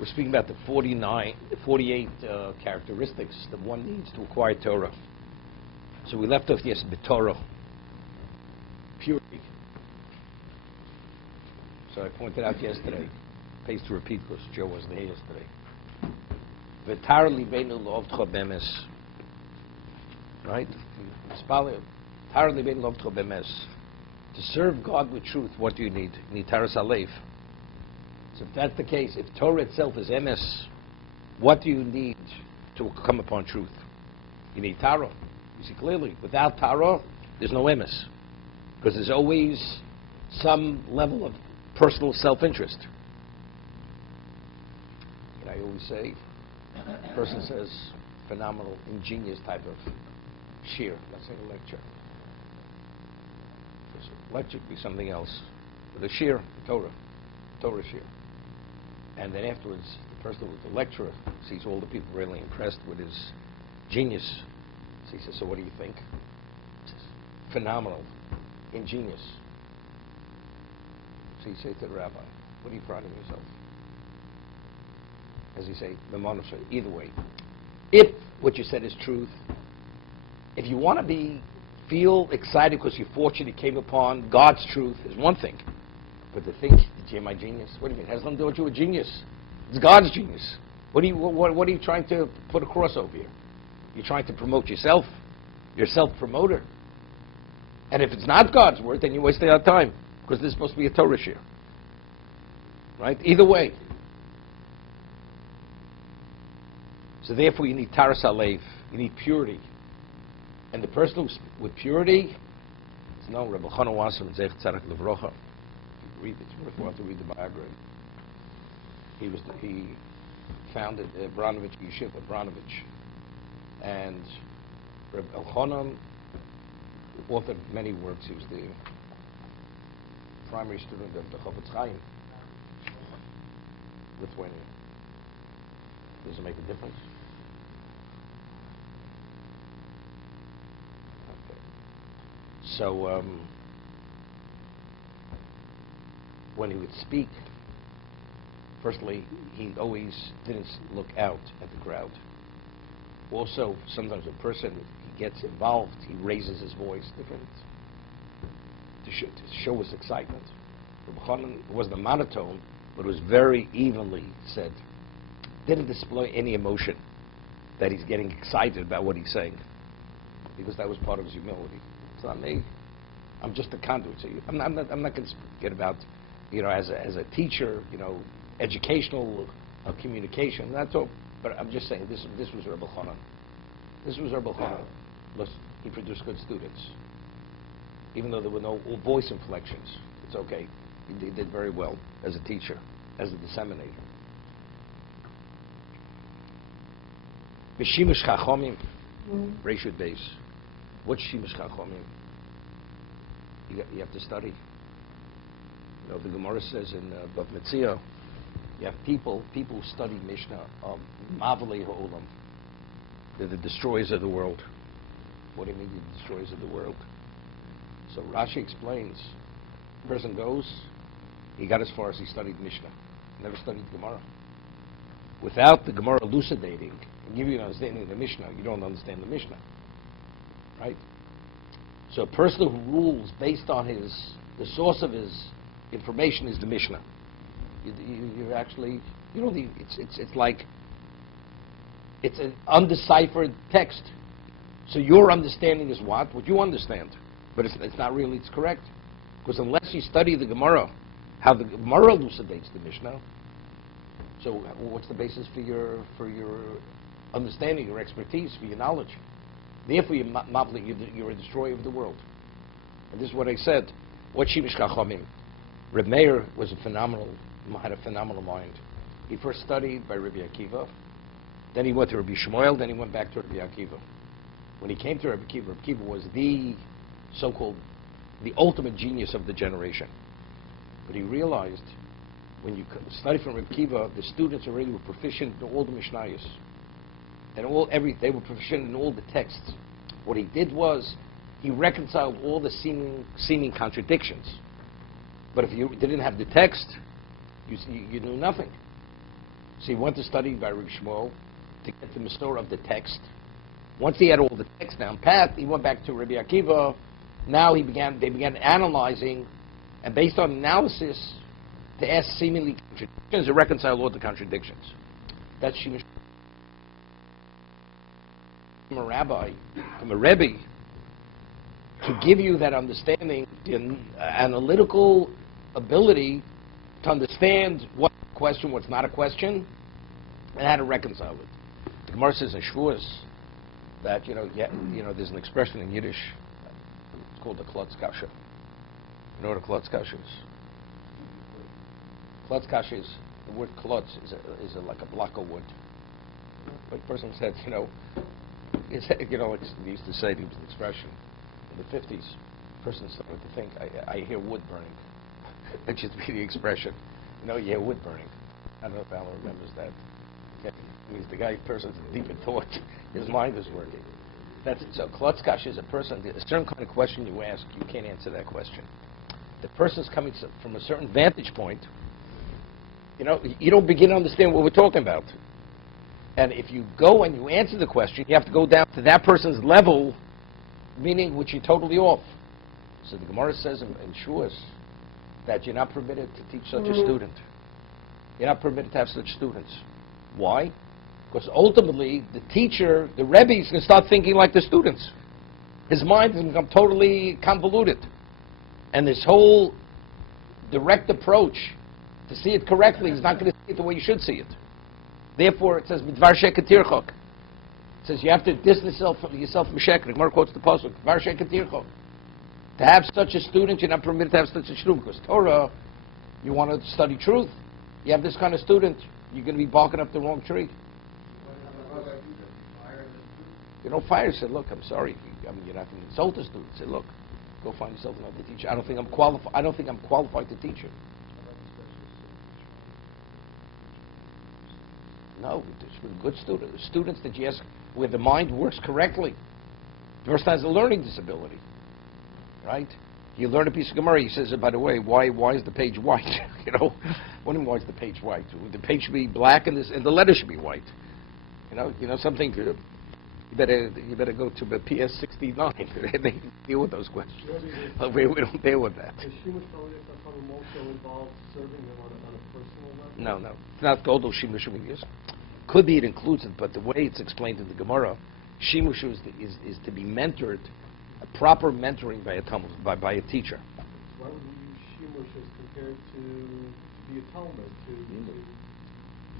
We're speaking about the 48 characteristics that one needs to acquire Torah. So we left off yesterday, Torah, purity. So I pointed out yesterday, pays to repeat because Joe wasn't here yesterday. V'tar libeinu lov'tcha bemes. Right? Tar libeinu lov'tcha bemes. To serve God with truth, what do you need? You need taras alev. So if that's the case, if Torah itself is emes, what do you need to come upon truth? You need Torah. You see clearly, without Torah, there's no emes. Because there's always some level of personal self-interest. And I always say, a person says, phenomenal, ingenious type of shir, let's say a lecture. A lecture could be something else. But a shir, Torah shir. And then afterwards, the person who was the lecturer sees all the people really impressed with his genius. So he says, so what do you think? He says, phenomenal, ingenious. So you say to the rabbi, what are you proud of yourself? As he say, either way. If what you said is truth, if you want to feel excited because you're fortunate you came upon God's truth is one thing. But to think, am I genius? What do you mean? It has nothing to do with you a genius. It's God's genius. What are you trying to put across over here? You're trying to promote yourself. You're a self-promoter. And if it's not God's word, then you're wasting our time. Because this is supposed to be a Torah shir. Right? Either way. So therefore you need taras alev. You need purity. And the person who's with purity, it's known, Rabbi Chana Wasser and Zech Tzedek Levrocha. Read it. It's worthwhile to read the biography. He founded Abranovich Yeshiva, Abranovich. And Rabbi Elchanan authored many works. He was the primary student of the Chofetz Chaim, Lithuania. Does it make a difference? Okay. So when he would speak, firstly, he always didn't look out at the crowd. Also, sometimes a person, he gets involved, he raises his voice different to show his excitement. Rabbi Chanan wasn't a monotone, but it was very evenly said. Didn't display any emotion that he's getting excited about what he's saying, because that was part of his humility. It's not me. I'm just a conduit. So I'm not going to forget about, as a teacher, educational communication. That's all. But I'm just saying this was Rabbi Chanan. This was Rabbi Chanan. He produced good students, even though there were no voice inflections. It's okay. He did very well as a teacher, as a disseminator. B'shimush chachomim, Reshut Beis. What's shimush chachomim? You have to study. The Gemara says in Bava Metzia, you have people who study Mishnah of Mavalei Ha'olam. They're the destroyers of the world. What do you mean the destroyers of the world? So Rashi explains, the person goes, he got as far as he studied Mishnah, never studied Gemara. Without the Gemara elucidating and giving you an understanding of the Mishnah, you don't understand the Mishnah. Right? So a person who rules based on the source of his information is the Mishnah. You're actually, it's like, it's an undeciphered text. So your understanding is what you understand. But it's not really, it's correct. Because unless you study the Gemara, how the Gemara elucidates the Mishnah, so what's the basis for your understanding, your expertise, for your knowledge? Therefore, you're a destroyer of the world. And this is what I said. What Shimush Chachamim? Reb Meir had a phenomenal mind. He first studied by Rabbi Akiva, then he went to Rabbi Shmuel, then he went back to Rabbi Akiva. When he came to Rabbi Akiva was the so-called, the ultimate genius of the generation. But he realized, when you study from Rabbi Akiva, the students already were proficient in all the Mishnayos. And they were proficient in all the texts. What he did was, he reconciled all the seeming contradictions. But if you didn't have the text, you knew nothing. So he went to study by Rabbi Shmuel to get the Mishnah of the text. Once he had all the text down pat, he went back to Rabbi Akiva. Now they began analyzing, and based on analysis, to ask seemingly contradictions or reconcile all the contradictions. That's Shemesh. From a rabbi, from a rebbe, to give you that understanding, the analytical ability to understand what's a question, what's not a question, and how to reconcile it. The Gemara says in Shavuos that there's an expression in Yiddish. It's called the klotz kasha. You know what a klotz kasha is? Klotz kasha is, the word klotz is like a block of wood. Like a person said, they used to say, there was an expression in the 50s. A person started to think, I hear wood burning. That used to be the expression. You hear wood burning. I don't know if Alan remembers that. Okay. It means the person's deep in thought. His mind is working. So klotz kasha is a person, a certain kind of question you ask, you can't answer that question. The person's coming from a certain vantage point. You don't begin to understand what we're talking about. And if you go and you answer the question, you have to go down to that person's level, meaning which you're totally off. So the Gemara says in Shavuos that you're not permitted to teach such a student. You're not permitted to have such students. Why? Because ultimately, the teacher, the Rebbe, is going to start thinking like the students. His mind is going to become totally convoluted. And this whole direct approach to see it correctly is not going to see it the way you should see it. Therefore, it says, Midvar sheketirchok. It says you have to distance yourself from sheker. The Gemara quotes the pasuk, Midvar sheketirchok. To have such a student, you're not permitted to have such a student. Because Torah, you want to study truth. You have this kind of student, you're going to be barking up the wrong tree. Fire. Said, look, I'm sorry. You're not going to insult the student. Say, look, go find yourself another teacher. I don't think I'm qualified to teach you. No, good students. Students that you ask where the mind works correctly. The person has a learning disability, right? You learn a piece of Gemara. He says, by the way, why is the page white? What do you mean, why is the page white? The page should be black and the letter should be white. Something. You better go to the PS 69. They deal with those questions. But we don't deal with that. Is Shimush also involved serving them on a personal level? No. It's not called Shimush. Could be it includes it, but the way it's explained in the Gemara, Shimush is to be mentored, a proper mentoring by a Talmud, by a teacher. Why would we use Shimush as compared to be a Talmud?